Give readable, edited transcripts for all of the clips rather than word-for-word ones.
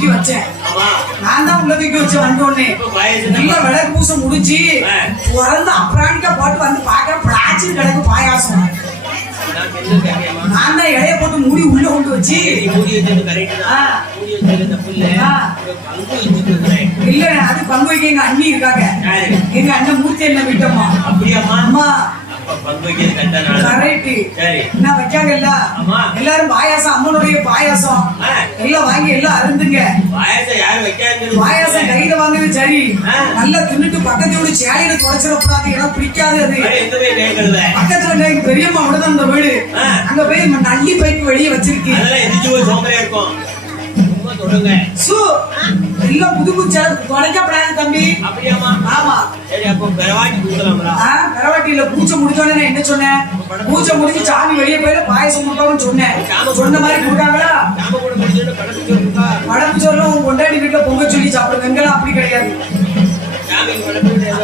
தூக்கி வச்சேன். நான் தான் உள்ள தூக்கி வச்சு வந்தோடனே நல்லா விளக்கு பூசை முடிஞ்சு பிறந்து அப்ராணிக்கா போட்டு வந்து பார்க்க பிளாச்சின்னு கிடக்கு பாயாசம். நான் தான் இலைய போட்டு மூடி உள்ள கொண்டு வச்சு இல்ல அது பங்கு வைக்க எங்க அண்ணி இருக்காங்க. எங்க அண்ணன் மூர்த்தி என்ன விட்டோமா அப்படியாமா அம்மா என்ன வைக்காங்கல்ல எல்லாரும் பாயாசம் அம்மனுடைய பாயாசம் எல்லாம் வாங்கி எல்லாம் அருந்துங்க. பாயாசம் கையில வாங்குது சரி நல்லா தின்னுட்டு பக்கத்தோட சேலையில தொலைச்சிடக்கூடாது ஏன்னா பிடிக்காது. அது பக்கத்துல பெரியம்மா விடுதான் அந்த வீடு அங்க போய் நல்லி பைக்கு வெளியே வச்சிருக்கேன். எல்லாம் புது புது தொலைக்கப்படாது தம்பி. அப்படியாமா ஆமா சரி. அப்போ பெரவாட்டியில பூச்சை முடிச்சோன்னு என்ன சொன்னேன்? பூச்சை முடிச்சு சாமி வெளியே போயில பாயசம் கொடுப்பாங்கன்னு சொன்னேன். சொன்ன மாதிரி கொடுத்தாங்களா? வடப்பு சொல்லும் கொண்டாடி வீட்டுல பொங்க சொல்லி சாப்பிடுங்க. அப்படி கிடையாது.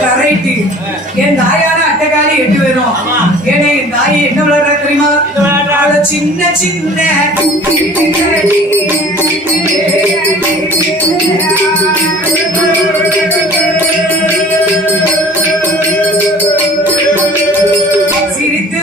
கரெக்ட். என் தாயான அட்டைக்காலி 8 பேரும் ஏன்னா என் தாயி என்ன விளையாடுறா தெரியுமா? சின்ன சின்ன சிரித்து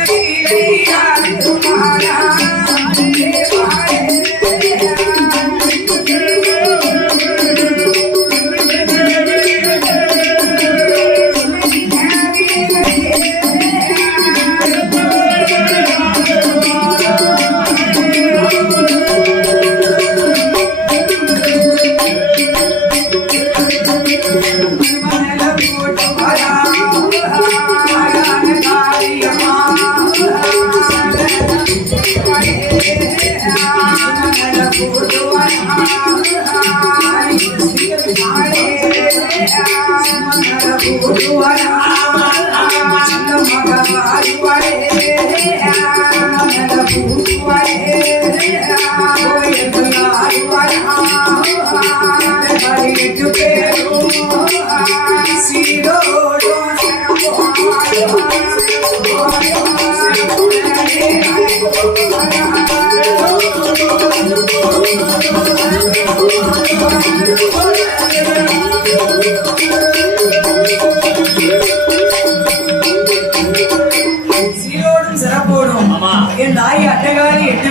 என் தாய் அட்டைகாரி 8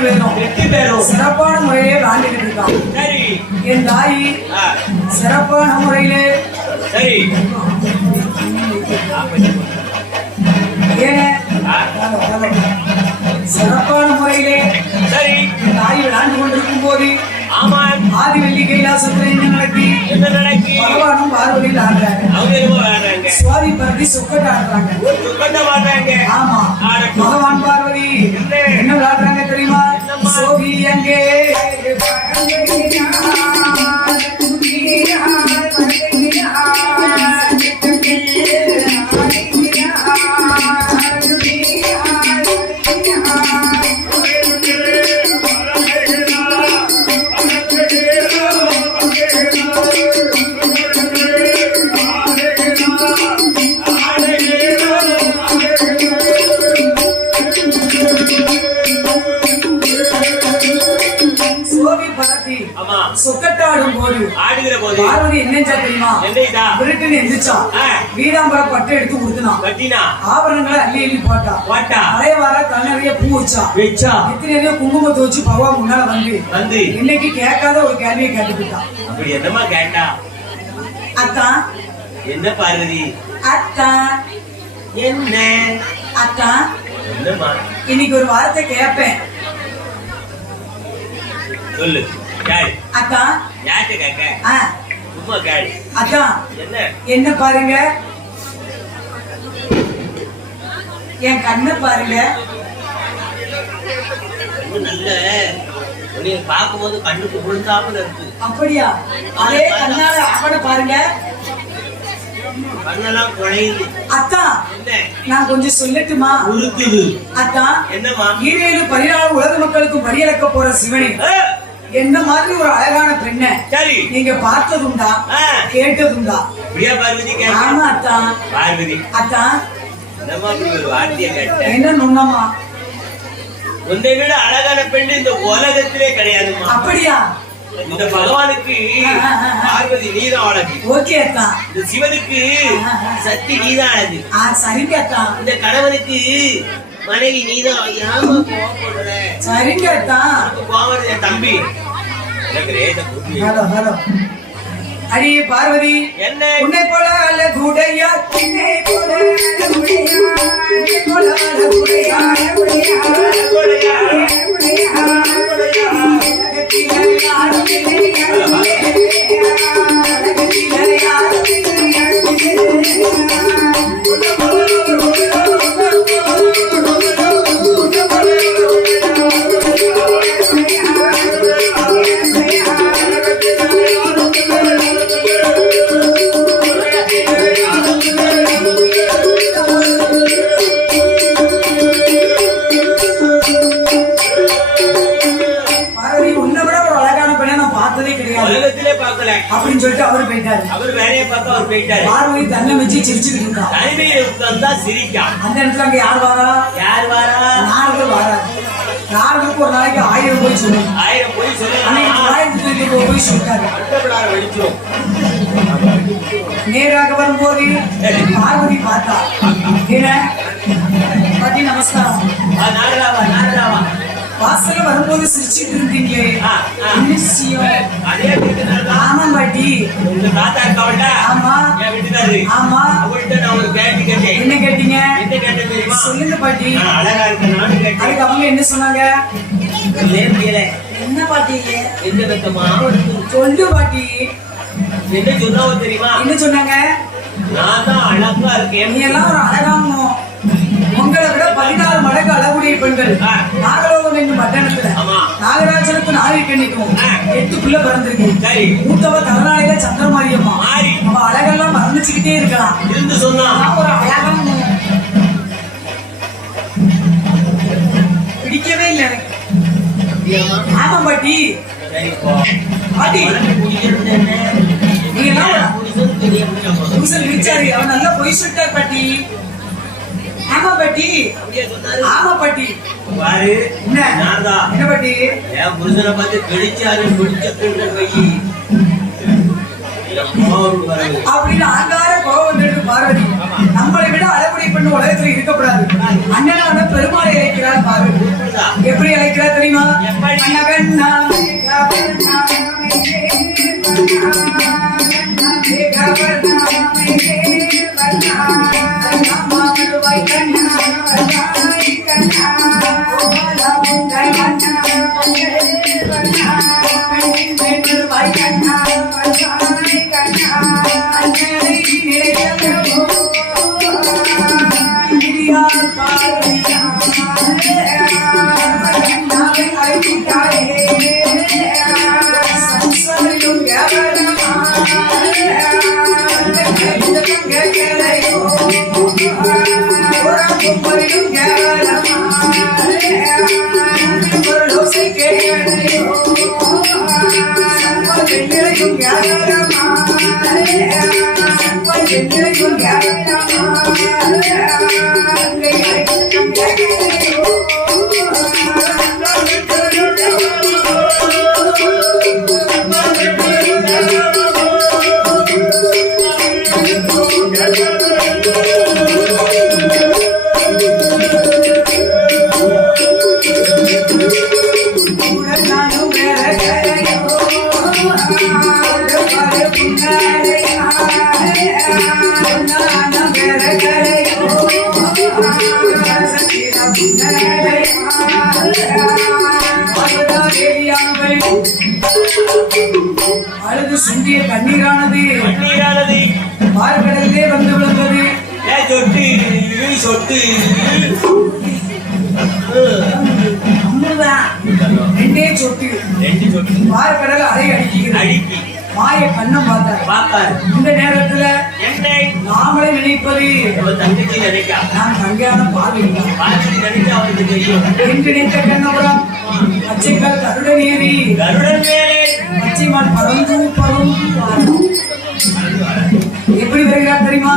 பேரும் சிறப்பான முறையிலே வாழ்ந்துட்டு இருக்கான். என் தாய் சிறப்பான முறையிலே சிறப்பான முறையிலே என் தாய் விளையாண்டு கொண்டிருக்கும் போது ஆதி வெள்ளி கைலாசத்துல என்ன நடக்கி பகவானும் பார்வதியில் ஆடுறாங்க. சுவாதி பரதி சொக்கட்ட ஆடுறாங்க. ஆமா பகவான் பார்வதி என்ன விளையாடுறாங்க தெரியுமா? சோகி அங்கே சொக்கட்டாடும் போது பார்வதி என்னச்சா தெரியுமா? விருட்டுன்னு எந்திரிச்சா வீராம்பர பட்டை எடுத்து கொடுத்தனா ஆபரணங்களை அள்ளி அள்ளி போட்டா அதே வார கண்ணறைய பூ வச்சா எத்தனையோ குங்குமத்தை வச்சு பகவான் முன்னால வந்து இன்னைக்கு கேட்காத ஒரு கேள்வியை கேட்டுக்கிட்டான். அப்படி என்னமா கேட்டா? அத்தா என்ன பார்வதி? அத்தா என்ன? அத்தா இன்னைக்கு ஒரு வார்த்தை கேட்பேன் சொல்லு. அக்கா அக்கா என்ன பாருங்க என் கண்ணை பாருங்க. நல்ல பார்க்கும்போது கண்ணுக்கு குளிர்ந்தாப்புல இருக்கு. அப்படியா? அதே கண்ணால அவனை பாருங்க கண்ணெல்லாம் குழையுது. அக்கா நான் கொஞ்சம் சொல்லட்டுமா? அக்கா என்னமா? 14 உலக மக்களுக்கு பலியளக்க போற சிவனே என்ன மாதிரி ஒரு அழகான பெண்ணை நீங்க பார்த்ததுண்டா கேட்டதுண்டா? ஆமா அத்தா. அத்தா என்ன நுண்ணமா? உன்னை விட அழகான பெண் இந்த உலகத்திலே கிடையாது. அப்படியா? இந்த பகவானுக்கு பார்வதி நீதான் அழகு. ஓகே அக்கா. இந்த சிவனுக்கு சக்தி நீதான் அழகு. சரிங்க அக்கா. இந்த கணவனுக்கு மனைவி நீதான். ஏமா கோவப்படுற? சரிங்க அக்கா. கோவம் என் தம்பி. Hello hello. அடி பார்வதி, என்ன உன்னை போல அழகுடையா, உன்னை போல அழகுடையா, உன்னை போல அழகுடையா, அழகுடையா, அழகுடையா, அழகுடையா, அழகுடையா, அழகுடையா, அழகுடையா, அப்படின்னு சொல்லிட்டு அவரு போயிட்டாரு. அவர் வேலையை பார்த்து அவர் போயிட்டாரு. பார்வதி தன்னை வச்சு சிரிச்சுக்கிட்டு இருக்கா. தனிமையை உட்கார்ந்தா சிரிக்கா. அந்த இடத்துல அங்க யார் வாரா? யார் வாரா? நாரதர் வாரா. நாரதருக்கு ஒரு நாளைக்கு 1000 போய் சொல்லணும். 1000 போய் சொல்லணும். அன்னைக்கு 1000 போய் சொல்லிட்டாரு. அடுத்தபடார வெடிச்சோம். நேராக வரும்போது பார்வதி பார்த்தா. என்ன பாட்டி நமஸ்காரம். நாரதாவா நாரதாவா. வாசல்ல வரும்போது சிரிச்சிட்டு இருந்தீங்களே, என்ன விஷயம்? ஆமா பாட்டி. உங்க தாத்தா இருக்காவல்ல? ஆமா. என் வீட்டுக்காரரு. ஆமா. அவர்கிட்ட நான் ஒரு கேள்வி கேட்டேன். என்ன கேட்டீங்க? என்ன கேட்டேன் தெரியுமா? சொல்லுங்க பாட்டி. அழகா இருக்கு நானு கேட்டேன். அதுக்கு அவங்க என்ன சொன்னாங்க? என்ன பாட்டி? என்ன கத்தமா? சொல்லு பாட்டி. என்ன சொன்னாவோ தெரியுமா? என்ன சொன்னாங்க? நான் தான் அழகா இருக்கேன். நீ எல்லாம் ஒரு அழகாமோ. உங்களை விட 16 மடங்கு அழகுடைய பெண்கள் நாகலோகம் என்னும் பட்டணத்துல நாகராஜனுக்கு 4 கண்ணிக்கும் 8 பிள்ளை பிறந்திருக்கு. மூத்தவ தலைநாளையில சந்திரமாரியம்மா. அவ அழகெல்லாம் மறந்துச்சுக்கிட்டே இருக்கலாம். இருந்து சொன்னா ஒரு அழகாமோ பிடிக்கவே இல்லை எனக்கு. ஆமா பாட்டி. பாட்டி நீங்க புருஷன் விழிச்சாரு. அவன் நல்லா பொய் சொல்லிட்டார் பாட்டி. ஆமா பாட்டி. ஆமா பாட்டி. பாரு என்ன என்ன பாட்டி? என் புருஷனை பார்த்து கடிச்சாரு வை அப்படின்னு ஆங்கார கோபம் வந்துட்டு பார்வதி. நம்மளை விட அழகுடைய பெண்ணு உலகத்துல இருக்கக்கூடாது. அண்ணனான பெருமாளை அழைக்கிறார் பார்வதி. எப்படி அழைக்கிறார் தெரியுமா? அழுது சிந்திய கண்ணீரானது பார்க்கடலே வந்து விழுந்தது. சொட்டு சொட்டு ரெண்டே சொட்டு பார்க்கடல் அலை அடிக்கிறது. மாய கண்ணம் பார்த்தார். இந்த நேரத்துல நாமளே நினைப்பது தங்கச்சி நினைக்கா. நான் தங்கையான பார்வை நினைச்சா அவருக்கு தெரியும். என்று நினைத்த கண்ணபுரம் பச்சைக்கால் கருடன் ஏறி பச்சைமான் பறந்து பறந்து எப்படி வருகிறார் தெரியுமா?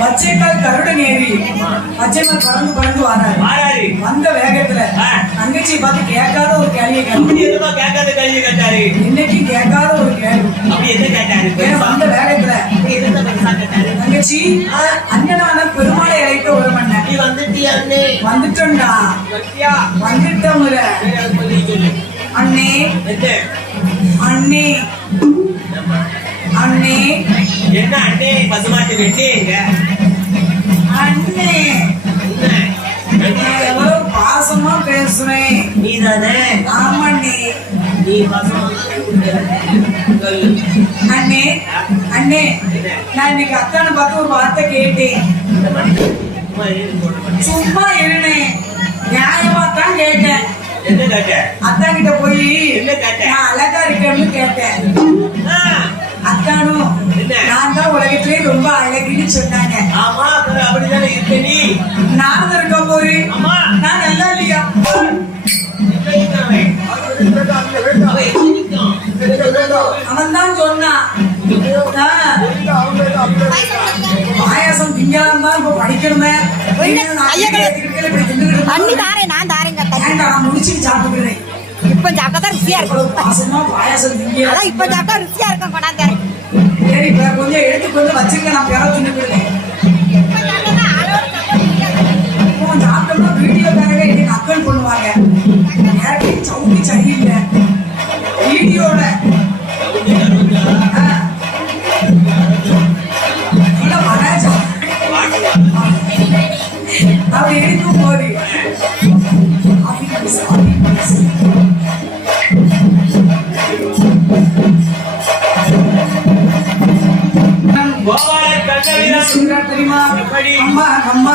பச்சைக்கால் கருடன் ஏறி பச்சைக்கால் பறந்து பறந்து வராரு. வந்த வேகத்துல தங்கச்சி பார்த்து கேட்காத ஒரு கேள்வியை கேட்டாரு. இன்னைக்கு கேட்காத ஒரு கேள்வி. வந்த வேகத்துல தங்கச்சி அண்ணனான பெருமாளை அழைத்த ஒரு மன்னன் வந்துட்டா வந்துட்டோம்ல அண்ணே அண்ணே அண்ணே என்ன அண்ணே பசுமாட்டு வெட்டி அண்ணே எவ்வளவு பாசமா பேசுறேன். நீ தானே? ஆமாண்ணே. நீ பாசமா அண்ணே அண்ணே நான் இன்னைக்கு அத்தானை பார்த்து ஒரு வார்த்தை கேட்டேன். சும்மா இருந்தேன் நியாயமா தான் கேட்டேன். என்ன கேட்ட? அத்தா கிட்ட போய் என்ன கேட்ட? நான் அழகா இருக்கேன்னு கேட்டேன். அத்தானும் நான் தான் உலகத்திலே ரொம்ப அழகுன்னு சொன்னாங்க. ஆமா அப்படிதானே இருக்க. நீ நான் இருக்க போது நான் நல்லா இல்லையா? அவன் தான் சொன்னான் பாயாசம் திங்கலாம் தான் இப்ப படிக்கணுமே. நான் முடிச்சு சாப்பிடுறேன். இப்ப சாப்பிட்டா ருசியா இருக்கும். பாசமா பாயாசம் திங்க அதான் இப்ப சாப்பிட்டா ருசியா இருக்கும். கொண்டாந்து சரி கொஞ்சம் எடுத்து கொஞ்சம் வச்சுருங்க. நான் பேர தின்னுக்கிறேன். சாப்பிட்டோம்னா வீடியோக்காரங்க என்னை நக்கல் பண்ணுவாங்க. எனக்கு சவுண்டி சரியில்லை வீடியோட. அப்படி இருக்கும் போது தெரியுமா? அம்மா அம்மா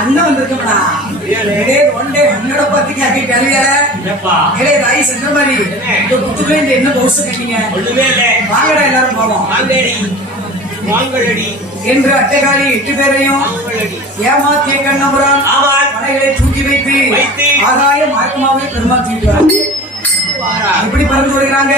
அண்ணன் வந்திருக்கா ஒன்டே என்னோட பத்தி கேட்க கேள்வியா ராய் சென்ற மாதிரி புத்துக்குள்ள இந்த என்ன பவுச கேட்டீங்க? வாங்கடா எல்லாரும் போவோம் என்று அட்டைகாலி 8 பேரையும் ஏமாத்திய கண்ணபுரம் படைகளை தூக்கி வைத்து ஆகாய மார்க்கமாவே பெருமாள் தூக்கிட்டு எப்படி பறந்து வருகிறாங்க?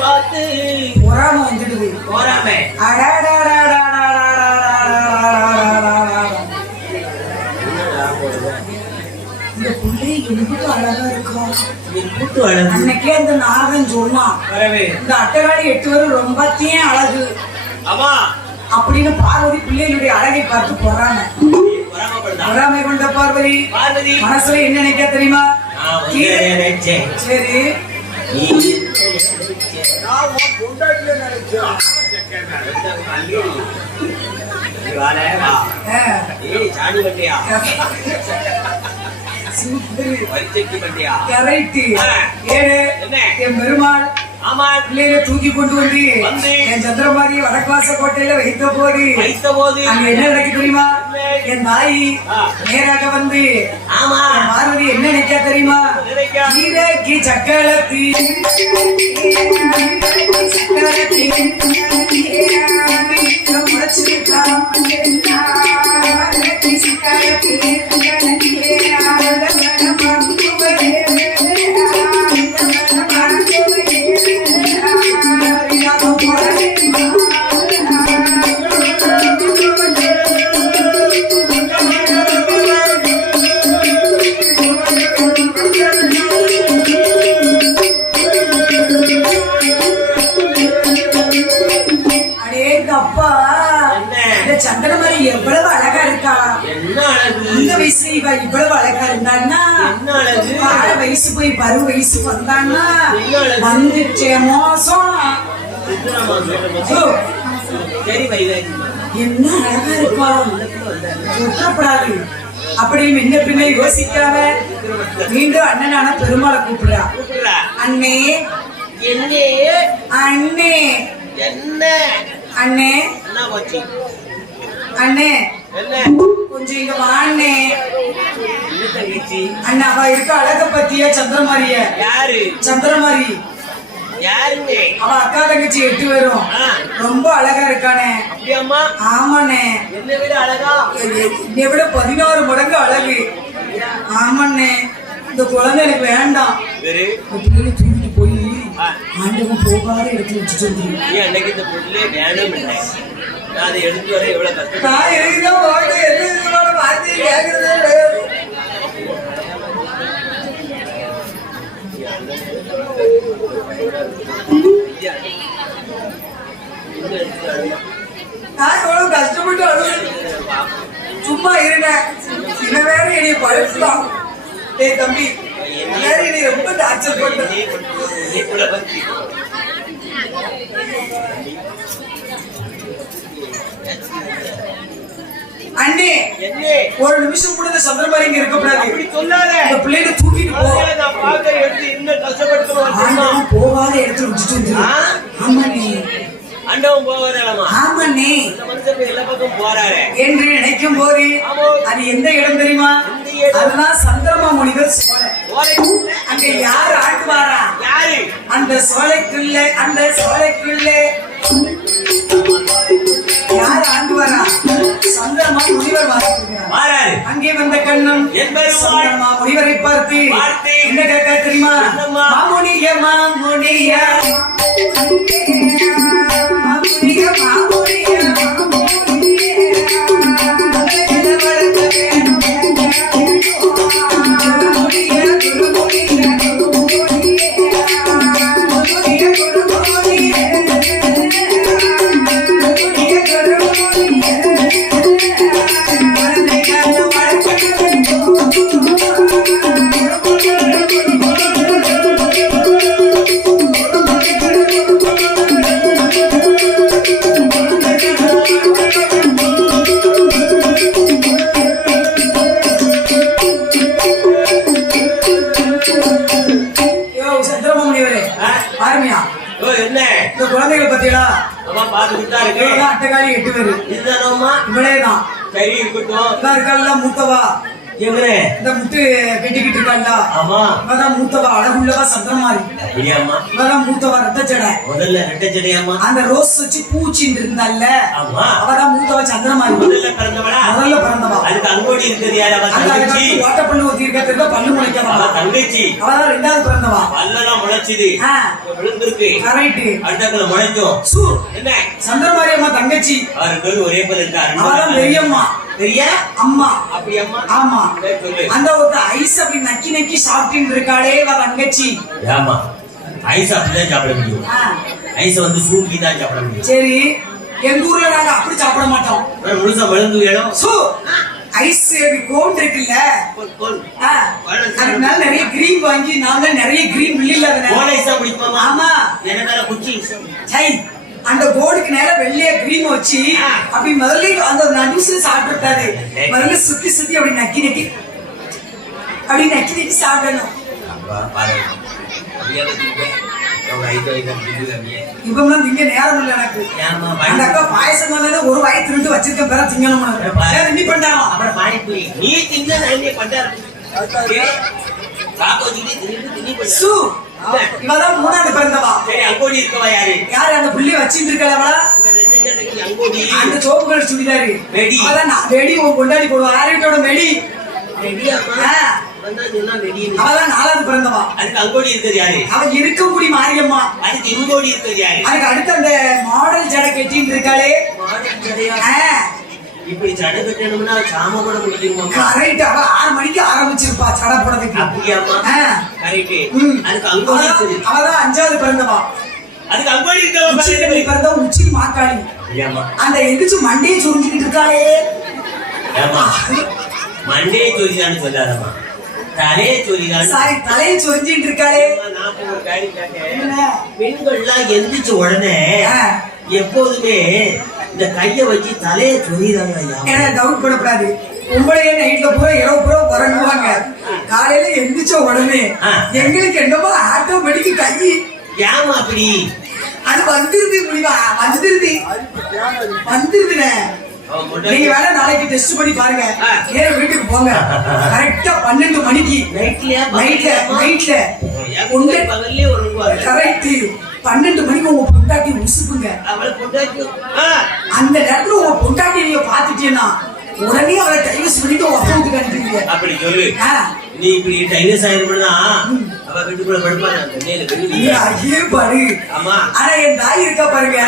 பார்த்து பொறாம வந்துடுது. போறாமே இந்த புள்ளை எம்பிட்டு அழகா இருக்கும். கூட்டு அழகு. அன்னைக்கே அந்த நாரதன் சொன்னான், இந்த அட்டகாடி 8 பேரும் ரொம்பத்தையும் அழகு ஆமா அப்படின்னு. பார்வதி பிள்ளைகளுடைய அழகை பார்த்து பொறாமை கொண்ட பார்வதி மனசுல என்ன நினைக்க தெரியுமா? சரி என் பெருமாள் பிள்ளைகளை தூக்கி கொண்டு வந்து என் சந்திரமாரி வடக்குவாச கோட்டையில வைத்த போது அங்க என்ன நடக்கு தெரியுமா? என் தாய் நேராக வந்து பார்வதி என்ன நினைக்க தெரியுமா? கீரைக்கு சக்கலத்தி சந்திரமாரி எவ்வளவு அழகா இருக்கா! இந்த வயசு இவ்வளவு அழகா இருந்தான்னா பாட வயசு போய் பருவ வயசு வந்தான்னா வந்துச்சே மோசம். என்ன அழகா இருக்கா! சுத்தப்படாது அப்படின்னு என்ன பின்ன யோசிக்காம மீண்டும் அண்ணனான பெருமாளை கூப்பிடுறா. அண்ணே என்னே அண்ணே என்ன அண்ணே அண்ணே என்ன கொஞ்சம் இங்க வாண்ணே. தங்கச்சி அண்ணா அவ இருக்க அழக பத்தியா? சந்திரமாரிய யாரு? சந்திரமாரி யாருங்க? அவ அக்கா தங்கச்சி 8 பேரும் ரொம்ப அழகா இருக்கானே. அப்படியாம்மா? ஆமாண்ணே. என்னை விட அழகா? என்னை விட 16 மடங்கு அழகு. ஆமாண்ணே. இந்த குழந்தை எனக்கு வேண்டாம். பிள்ளைகளை தூக்கிட்டு போய் ஆண்டவன் போகாத இடத்துல வச்சுட்டு வந்துருங்க. அன்னைக்கு இந்த பொருளே வேணும் இல்லை, நான் அதை எடுத்து வர எவ்வளவு கஷ்டம். நான் எழுதிதான் போட்டு என்ன வார்த்தையை கேட்கறதே கிடையாது. நான் எவ்வளவு கஷ்டப்பட்டு அழுது சும்மா இருந்தேன். சில வேற என்னைய பழக்கலாம். ஏய் தம்பி, வேற என்னை ரொம்ப டார்ச்சர் பண்ண. அண்ணே ஒரு நிமிஷம் கூட சந்திரமாரி இங்க இருக்கக்கூடாது. இந்த பிள்ளைங்க தூக்கிட்டு போகாத இடத்துல விட்டுட்டு வந்து. ஆமாண்ணே. அண்டவன் போவாராமா? ஆமாண்ணே. எல்லா பக்கம் போறாரு என்று நினைக்கும் போது அது எந்த இடம் தெரியுமா? அதுதான் சந்திரமா முனிவர் சோலை. அங்க யாரு ஆட்டுவாரா? யாரு? அந்த சோலைக்குள்ள யார் ஆண்டுவாரா? சந்திரமா முனிவர் வாராரு. அங்கே வந்த கண்ணன் சந்திரமா முனிவரை பார்த்து என்ன கேட்க தெரியுமா? மாமுனிய மாமுனிய குழந்தைகளை பத்தியா? அட்டகாரி 8 பேரு. இதுதானோமா? இவளேதான். சரி இருக்கட்டும். இருக்காள் மூத்தவா எங்கனே இந்த முட்டு கட்டிக்கிட்டு இருக்காண்டா ஆமா இவதான் மூத்தவா அழகுள்ளவா சந்திரமாரி அப்படியாமா இவதான் மூத்தவா ரத்தச்சடை முதல்ல ரெட்டை ஜடையாமா அந்த ரோஸ் வச்சு பூச்சின்னு இருந்தால ஆமா அவதான் மூத்தவா சந்திரமாரி முதல்ல பிறந்தவளா முதல்ல பிறந்தவா அதுக்கு அங்கோடி இருக்குது யார் அவ தங்கச்சி ஓட்டப்பள்ளு ஊத்தி இருக்க பல்லு முளைக்கிறவா அவ தங்கச்சி அவதான் ரெண்டாவது பிறந்தவா பல்லதான் முளைச்சுது விழுந்திருக்கு கரெக்ட் அடுத்தக்குள்ள முளைக்கும் சு என்ன சந்திரமாரி அம்மா தங்கச்சி அவர் ரெண்டு பேரும் ஒரே போல இருக்காரு அவதான் பெரியம்மா பெரிய அம்மா அப்படி அம்மா ஆமா சொல்லு அந்த ஒரு ஐஸ் அப்படி நக்கி நக்கி சாப்பிட்டு இருக்காளே அவ தங்கச்சி ஆமா ஐஸ் அப்படிதான் சாப்பிட முடியும் ஐஸ் வந்து சூக்கி தான் சாப்பிட முடியும் சரி எங்க ஊர்ல நாங்க அப்படி சாப்பிட மாட்டோம் முழுசா விழுந்து வேணும் சோ ஐஸ் கோன் இருக்குல்ல அதுக்கு மேல நிறைய கிரீம் வாங்கி நாங்க நிறைய கிரீம் இல்ல கோன் ஐஸா பிடிக்குமா ஆமா எனக்கு குச்சி சை அந்த போர்டுக்கு நேர வெள்ளைய கிரீம் வச்சு அப்படி முதல்ல அந்த நடுசு சாப்பிட்டுட்டாரு முதல்ல சுத்தி சுத்தி அப்படி நக்கி நக்கி அப்படி நக்கி நக்கி சாப்பிடணும் இப்ப திங்க நேரம் இல்ல எனக்கு அந்த அக்கா பாயசம் வந்தது ஒரு வாய் திருட்டு வச்சிருக்க பிற திங்கணும் நீ பண்ணாலும் அப்புறம் பானிபூரி நீ திங்க பண்றாரு சு இவதான் மூணாவது பிறந்தவா சரி அங்கோடி இருக்கவா யாரு யாரு அந்த புள்ளி வச்சிட்டு இருக்கலவா அங்கோடி அந்த சோப்பு கலர் சுடிதாரு வெடி அதான் வெடி உன் கொண்டாடி போடுவா ஆரோக்கியோட வெடி அவதான் நாலாவது பிறந்தவா அதுக்கு அங்கோடி இருக்கிறது யாரு அவன் இருக்க முடி மாரியம்மா அதுக்கு இங்கோடி இருக்கிறது யாரு அதுக்கு அடுத்து அந்த மாடல் ஜடை கட்டின்னு இருக்காளே மாடல் ஜடையா இப்படி ஜடை கட்டணும்னா சாம கூட முடியுமா கரெக்ட் அவ 6 மணிக்கு ஆரம்பிச்சிருப்பா ஜடை போடுறதுக்கு அப்படியாமா கரெக்ட் அதுக்கு அங்கோடி இருக்குது அவதான் அஞ்சாவது பிறந்தவா அதுக்கு அங்கோடி இருக்கவா பிறந்தவ உச்சி மாக்காளி அந்த எந்திரிச்சு மண்டையை சுருங்கிட்டு இருக்காளே ஏமா மண்டையை சொரிதான்னு சொல்லாதம்மா தலையை சொரிதான் சாரி தலையை சொரிஞ்சிட்டு இருக்காளே நான் ஒரு காரியம் கேட்டேன் பெண்கள்லாம் எந்திரிச்ச உடனே எப்போதுமே இந்த கைய வச்சு தலையை சொரிதாங்க ஏன்னா டவுட் படக்கூடாது உங்களையே நைட்ல பூரா இரவு பூரா உறங்குவாங்க காலையில எந்திரிச்ச உடனே எங்களுக்கு என்னமோ ஆட்டோமேட்டிக் கை ஏமா அப்படி அது வந்துருது முடிவா வந்துருதுண்ணே நீங்க வேணா நாளைக்கு டெஸ்ட் பண்ணி பாருங்க நேர வீட்டுக்கு போங்க கரெக்டா 12 மணிக்கு நைட்ல கரெக்ட் 12 மணிக்கு உங்க பொண்டாட்டி உசுப்புங்க அந்த நேரத்துல உங்க பொண்டாட்டி நீங்க பாத்துட்டீங்கன்னா உடனே அவரை டைவர்ஸ் பண்ணிட்டு உங்க அப்பா வீட்டுக்கு அனுப்பிடுவீங்க அப்படி சொல்லு நீ இப்படி டைவர்ஸ் ஆயிருந்தா அவ வீட்டுக்குள்ள படுப்பாங்க பாரு ஆமா ஆனா என் தாய் இருக்கா பாருங்க